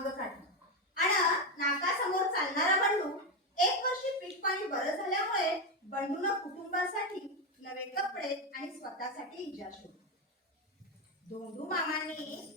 अंगकाठी. आणि नाकासमोर चालणारा बंडू एक वर्षी पीठ पाणी बरं झाल्यामुळे बंडून कुटुंबासाठी नवे कपडे आणि स्वतःसाठी इजा शोधली. धोंडू मामांनी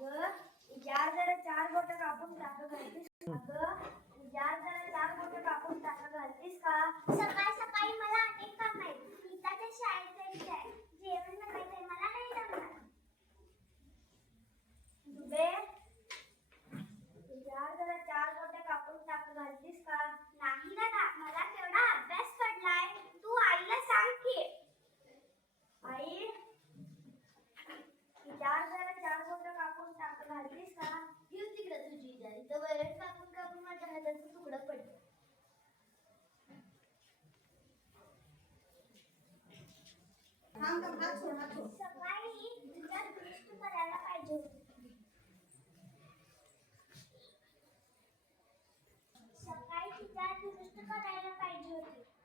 अगं जार जरा चार बोट कापून टाका घालतीस. अगं जार जरा चार बोट कापून टाका घालतीस का? सकाळ सकाळी तुझ्या दुरुस्त करायला पाहिजे होती.